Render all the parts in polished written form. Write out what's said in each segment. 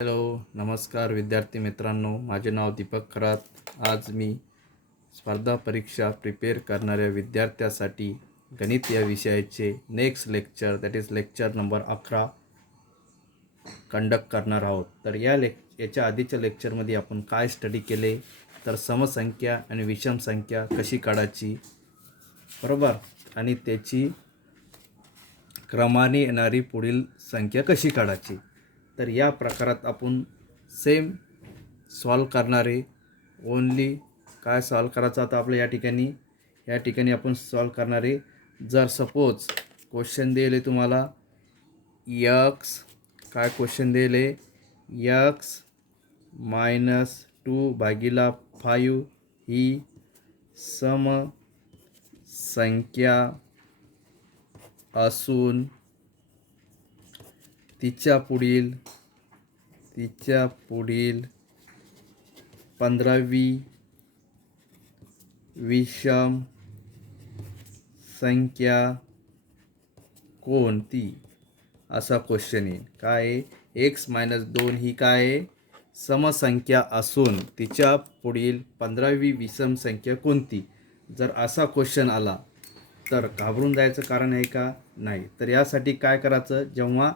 Hello, नमस्कार विद्यार्थी मित्रांनो. माझे नाव दीपक खरात. आज मी स्पर्धा परीक्षा प्रिपेअर करणाऱ्या विद्यार्थ्यासाठी गणित या विषयाचे next lecture that is lecture number 11 conduct करणार आहोत. तर याच्या आधीच्या लेक्चरमध्ये आपण काय स्टडी केले, तर समसंख्या आणि विषम संख्या कशी काढायची, बरोबर, आणि त्याची क्रमाने येणारी पुढील संख्या कशी काढायची. तर या प्रकारात आपण सेम सॉल्व करणारे ओनली काय सॉल्व करायचं आता आपल्या या ठिकाणी आपण सॉल्व करणारे. जर सपोज क्वेश्चन दिले तुम्हाला यक्स, काय क्वेश्चन दिले, यक्स -2/5 ही सम संख्या असून तिच्या पुढील 15वी विषम संख्या कोणती, असा क्वेश्चन येईल. काय x-2 ही काय समसंख्या असून तिच्या पुढील 15वी विषम संख्या कोणती. जर असा क्वेश्चन आला तर घाबरून जायचं कारण आहे का, नाही. तर यासाठी काय करायचं, जेव्हा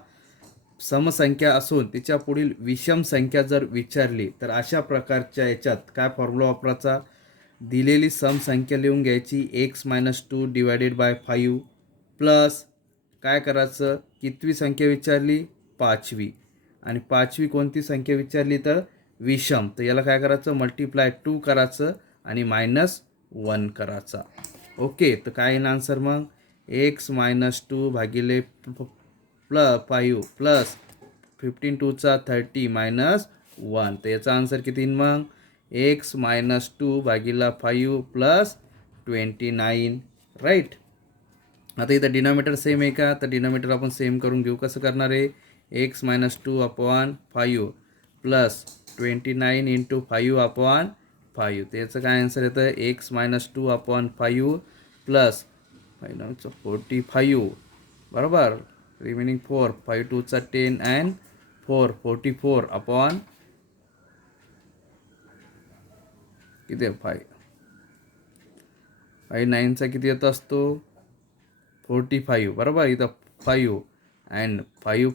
समसंख्या असून तिच्या पुढील विषम संख्या जर विचारली तर अशा प्रकारच्या याच्यात काय फॉर्म्युला वापरायचा, दिलेली समसंख्या लिहून घ्यायची x-2 डिवायडेड बाय 5 प्लस काय करायचं, कितवी संख्या विचारली, 5वी, आणि 5वी कोणती संख्या विचारली तर विषम, तर याला काय करायचं, मल्टिप्लाय 2 करायचं आणि -1 करायचा. ओके, तर काय येईल आन्सर मग, x-2 भागिले 5 प्लस 15 2 30 -1, तर याचा आन्सर किती येईल मग, x-2 भागिले 5 प्लस 29, राईट. आता इथं डिनॉमिनेटर सेम आहे का, तर डिनॉमिनेटर आपण सेम करून घेऊ. कसं करणार आहे, x-2/5 प्लस 29 × 5/5, तर याचं काय आन्सर येतं, x-2/5 प्लस 45, बरोबर, रिमेनिंग 4, 5 2 10 अँड 4 44 किती आहे, 5 9चा किती येत असतो, 45, बरोबर. इथं 5 अँड 5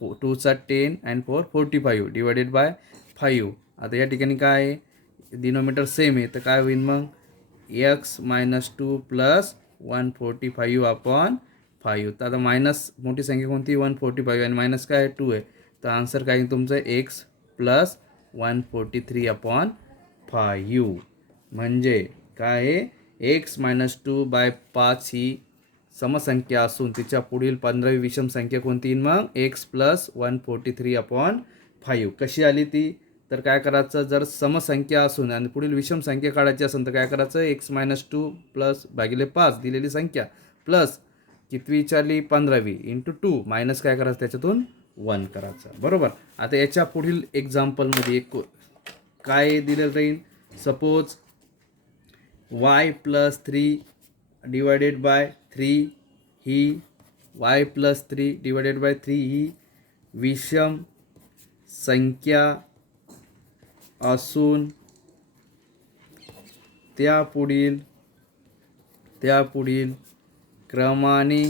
2 10 अँड 4 45 डिवायडेड बाय 5. आता या ठिकाणी काय आहे, डिनॉमिनेटर सेम आहे, तर काय होईल मग, x-2 प्लस 145/5. तर आता मायनस मोठी संख्या कोणती, 145, आणि मायनस काय 2 आहे, तर आन्सर काय तुमचं x प्लस 143/5. म्हणजे काय आहे, x-2/5 ही समसंख्या असून तिच्या पुढील 15वी विषम संख्या कोणती येईल मग, x प्लस 143/5. कशी आली ती, तर काय करायचं, जर समसंख्या असून आणि पुढील विषम संख्या काढायची असेल तर काय करायचं, x-2 प्लस भागिले 5 दिलेली संख्या प्लस किती विचारली, 15वी इंटू 2 मायनस काय करायचं, त्याच्यातून 1 करायचं, बरोबर. आता याच्या पुढील एक्झाम्पलमध्ये काय दिलेलं राहील, suppose y+3 divided by 3 he y+3 divided by 3 ही विषम संख्या असून त्यापुढील क्रमाने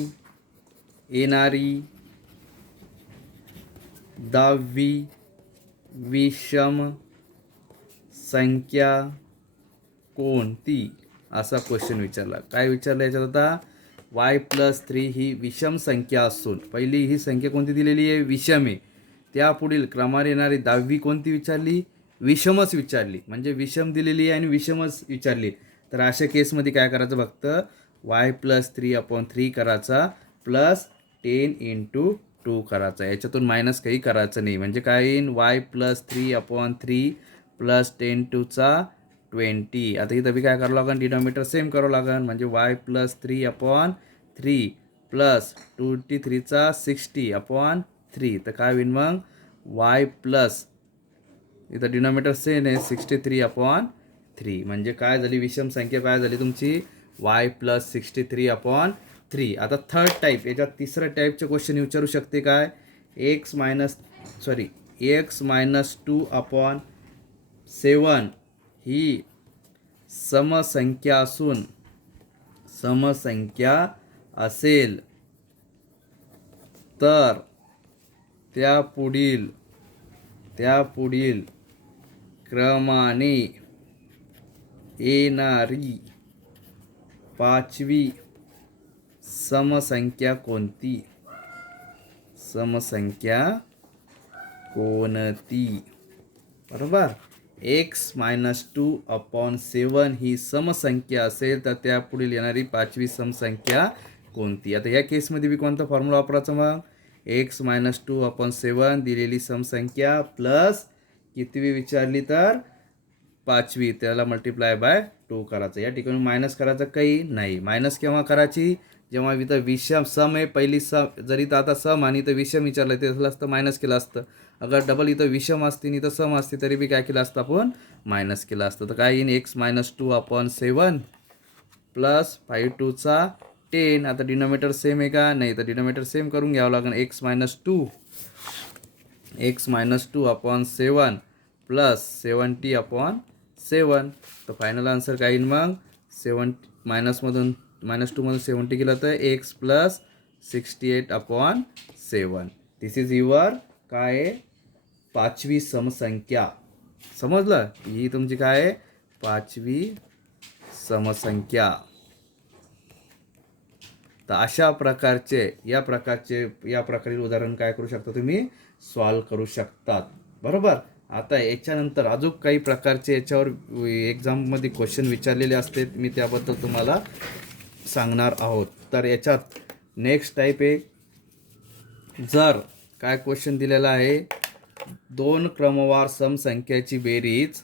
येणारी 10वी विषम संख्या कोणती, असा क्वेश्चन विचारला. काय विचारलं याच्यात, आता y+3 ही विषम संख्या असून पहिली ही संख्या कोणती दिलेली आहे, विषम आहे, त्यापुढील क्रमाने येणारी 10वी कोणती विचारली, विषमच विचारली, म्हणजे विषम दिलेली आहे आणि विषमच विचारली. तर अशा केसमध्ये काय करायचं, फक्त y+3/3 करायचा प्लस 10 × 2 करायचा, याच्यातून मायनस काही करायचं नाही. म्हणजे काय येईल, y+3/3 प्लस 10 2 20. आता इथं बी काय करावं लागेल, डिनॉमिनेटर सेम करावं लागेल, म्हणजे y+3/3 प्लस 23 60/3, तर काय होईल मग, y प्लस इथं डिनॉमिनेटर सेम आहे 63/3, म्हणजे काय झाली, विषम संख्या काय झाली तुमची, y+63/3. आता थर्ड टाईप, याच्यात तिसऱ्या टाईपचे क्वेश्चन विचारू शकते काय, एक्स मायनस 2/7 ही समसंख्या असेल तर त्यापुढील क्रमाने येणारी पाचवी समसंख्या कोणती? बरोबर. एक्स मायनस 2/7 ही समसंख्या असेल तर त्यापुढील येणारी पाचवी समसंख्या कोणती? आता या केसमध्ये मी कोणता फॉर्म्युला वापरायचा मग? एक्स मायनस 2/7 दिलेली समसंख्या प्लस कितवी विचारली तर पाचवी, त्याला मल्टिप्लाय बाय 2 करायचं. या ठिकाणी मायनस करायचं काही नाही. मायनस केव्हा करायची? जेव्हा इथं विषम सम आहे, पहिली सम जरी तर आता सम आणि इथं विषम विचारलं ते असलं असतं मायनस केलं असतं. अगर डबल इथं विषम असते आणि इथं सम असते तरी बी काय केलं असतं आपण? मायनस केलं असतं. तर काय येईन? X minus 2/7 plus 5 2 10. आता डिनोमिनेटर सेम आहे का? नाही. तर डिनोमिनेटर सेम करून घ्यावं लागेल. X minus 2/7 plus 70/7. तर फायनल आन्सर काय येईल मग? मायनस 2मधून 70 गेलं तर x plus 68/7. This is your काय पाचवी समसंख्या. समजलं? ही तुमची काय आहे? पाचवी समसंख्या. तर अशा प्रकारचे या प्रकारे उदाहरण काय करू शकता तुम्ही? सॉल्व करू शकतात. बरोबर. आता याच्यानंतर अजून काही प्रकारचे याच्यावर एक्झाममध्ये क्वेश्चन विचारलेले असते, मी त्याबद्दल तुम्हाला सांगणार आहोत. तर याच्यात नेक्स्ट टाईप आहे, जर काय क्वेश्चन दिलेला आहे, दोन क्रमवार समसंख्याची बेरीज,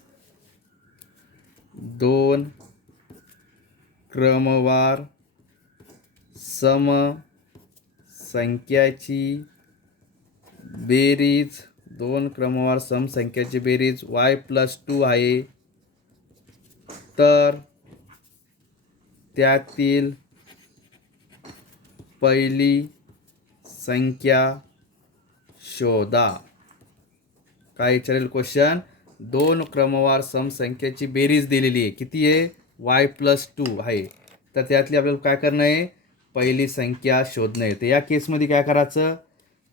दोन क्रमवार समसंख्याची बेरीज, दोन क्रमवार समसंख्याची बेरीज y+2 आहे, तर त्यातील पहिली संख्या शोधा. काय विचारेल क्वेश्चन? दोन क्रमवार समसंख्याची बेरीज दिलेली आहे. किती आहे? y+2 आहे. तर त्यातली आपल्याला काय करणं आहे? पहिली संख्या शोधणं आहे. तर या केसमध्ये काय करायचं?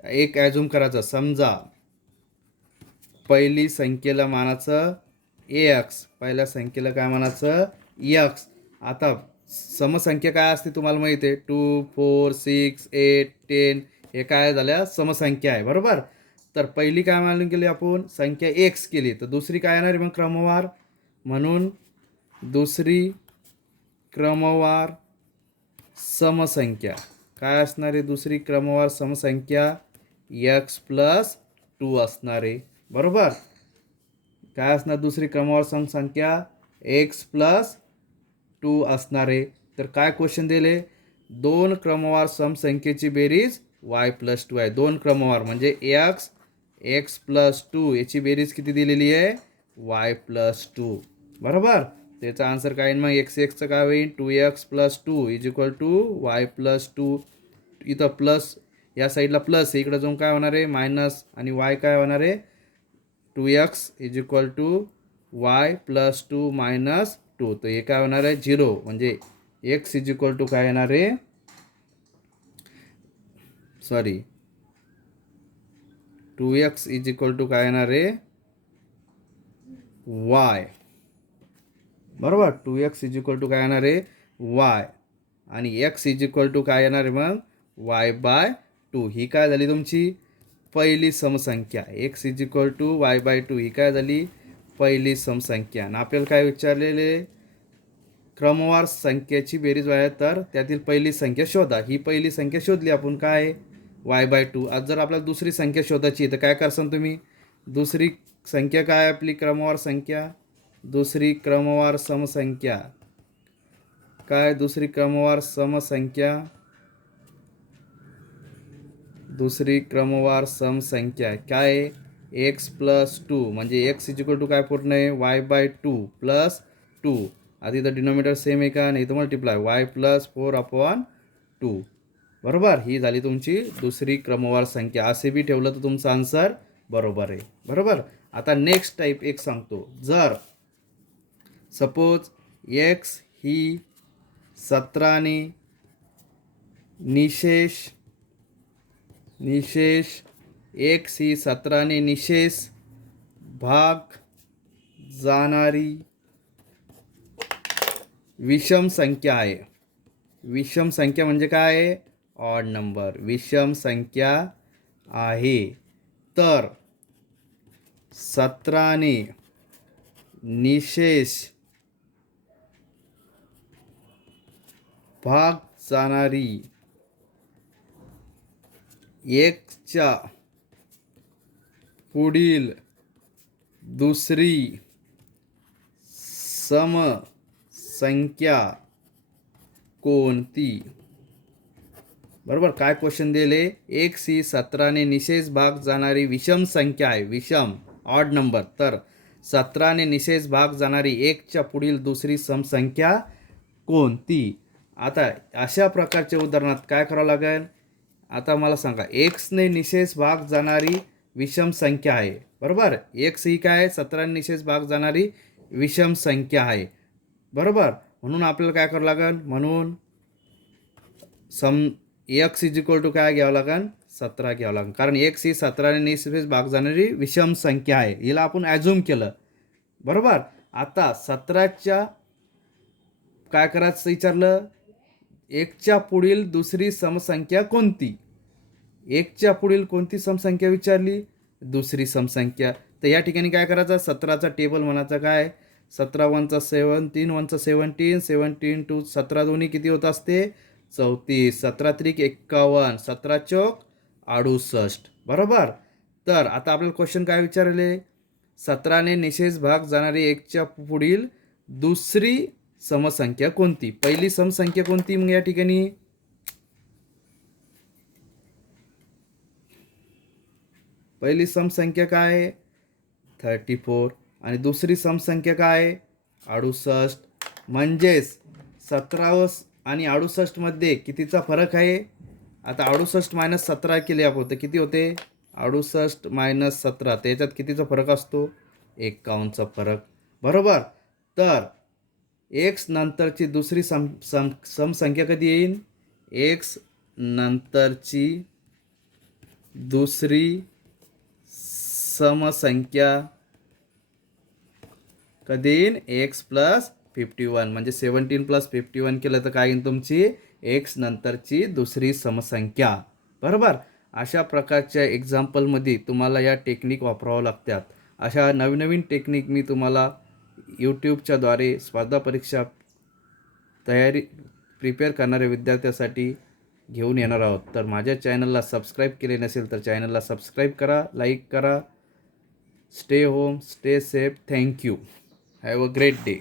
एक ॲझ्युम करायचं. समजा पहिली संख्येला मानाचं एक्स, पहिल्या संख्येला काय मानाचं? एक्स. आता समसंख्या काय असते तुम्हाला माहिती आहे? 2 4 6 8 10 हे काय झाल्या? समसंख्या आहे. बरोबर. तर पहिली काय मानून केली आपण? संख्या एक्स केली. तर दुसरी काय येणार आहे मग? क्रमवार. म्हणून दुसरी क्रमवार समसंख्या काय असणार आहे? दुसरी क्रमवार समसंख्या x+2 असणार आहे. बरोबर. काय असणार दुसरी क्रमवार समसंख्या? x+2 असणार आहे. तर काय क्वेश्चन दिले? दोन क्रमवार समसंख्येची बेरीज y+2 आहे. दोन क्रमवार म्हणजे x+2 याची बेरीज किती दिलेली आहे? y+2. बरोबर. त्याचा आन्सर काय येईल मग? x काय होईल? 2x+2 is equal to y+2. इथं प्लस या साईडला प्लस आहे, इकडं जाऊन काय होणार आहे? मायनस. आणि y काय होणार आहे? 2x is equal to y+2 minus 2. तर हे काय होणार आहे? 0. म्हणजे x इज इक्वल टू काय येणार आहे? Sorry 2x is equal to काय येणार आहे? y. बरोबर. 2x इज इक्वल टू काय येणार आहे? y. आणि x इज इक्वल टू काय येणार आहे मग? y/2. ही काय झाली तुमची पहिली समसंख्या. x is equal to y/2 ही काय झाली? पहिली समसंख्या. आणि आपल्याला काय विचारलेले? क्रमवार संख्येची बेरीज आहे, तर त्यातील पहिली संख्या शोधा. ही पहिली संख्या शोधली आपण. काय? y/2. आज जर आपल्याला दुसरी संख्या शोधायची तर काय करसान तुम्ही? दुसरी संख्या काय आपली क्रमवार संख्या? दुसरी क्रमवार समसंख्या काय? दुसरी क्रमवार समसंख्या, दुसरी क्रमवार समसंख्या काय? x+2 म्हणजे x इज इक्वल टू काय पूर्ण आहे? y/2 plus 2. आधी तर डिनोमिनेटर सेम आहे का? नाही तर मल्टिप्लाय y+4/2. बरोबर. ही झाली तुमची दुसरी क्रमवार संख्या. असे बी ठेवलं तर तुमचा आन्सर बरोबर आहे. बरोबर. आता नेक्स्ट टाईप एक सांगतो. जर सपोज एक्स ही 17ने निशेष एक्स ही 17ने निशेष भाग जाणारी विषम संख्या आहे. विषम संख्या म्हणजे काय आहे? Odd number. विषम संख्या आहे. तर 17ने निशेष भाग जाणारी एकच्या पुढील दुसरी समसंख्या कोणती? बरोबर. काय क्वेश्चन दिले? एक्स ही 17ने निशेष भाग जाणारी विषम संख्या आहे. विषम ऑड नंबर. तर 17ने निशेष भाग जाणारी एकच्या पुढील दुसरी समसंख्या कोणती? आता अशा प्रकारच्या उदाहरणात काय करावं लागेल? आता मला सांगा, एक्सने निशेष भाग जाणारी विषम संख्या आहे. बरोबर. एक्स ही काय? 17ने निशेष भाग जाणारी विषम संख्या आहे. बरोबर. म्हणून आपल्याला काय करावं लागेल? म्हणून एक्स इज इक्वल टू काय घ्यावं लागेल? 17 घ्यावं लागेल. कारण एक्स ही 17ने निशेष भाग जाणारी विषम संख्या आहे. हिला आपण ॲझ्युम केलं. बरोबर. आता 17च्या काय करायचं विचारलं? एकच्या पुढील दुसरी समसंख्या कोणती? एकच्या पुढील कोणती समसंख्या विचारली? दुसरी समसंख्या. तर या ठिकाणी काय करायचं? 17चा टेबल म्हणायचा काय? 17 1 7, 3 1 17, 17 टू 17 दोन्ही किती होत असते? 34. 17 त्रिक 51, 17 चौक 68. बरोबर. तर आता आपल्याला क्वेश्चन काय विचारले? 17ने निशेष भाग जाणारी एकच्या पुढील दुसरी समसंख्या कोणती? पहिली समसंख्या कोणती मग या ठिकाणी? पहिली समसंख्या काय आहे? 34. आणि दुसरी समसंख्या काय आहे? 68. म्हणजेच 17 आणि 68 मध्ये कितीचा फरक आहे? आता 68 मायनस 17 केले आपण तर किती होते? 68 मायनस 17. त्याच्यात कितीचा फरक असतो? 51चा फरक. बरोबर. तर एक्स नंतरची दुसरी समसंख्या कधी येईल? एक्स नंतरची दुसरी समसंख्या कधी येईल? X plus 51. म्हणजे 17 प्लस 51 केलं तर काय येईल तुमची? एक्स नंतरची दुसरी समसंख्या. बरोबर. अशा प्रकारच्या एक्झाम्पलमध्ये तुम्हाला या टेक्निक वापरावं लागतात. अशा नवीन टेक्निक मी तुम्हाला यूट्यूबच्या द्वारे स्पर्धा परीक्षा प्रिपेअर करणाऱ्या विद्यार्थ्यांसाठी घेऊन येणार आहोत. तर माझ्या चॅनलला सबस्क्राईब केले नसेल तर चॅनलला सबस्क्राईब करा, लाईक करा. Stay home, stay safe. Thank you. Have a great day.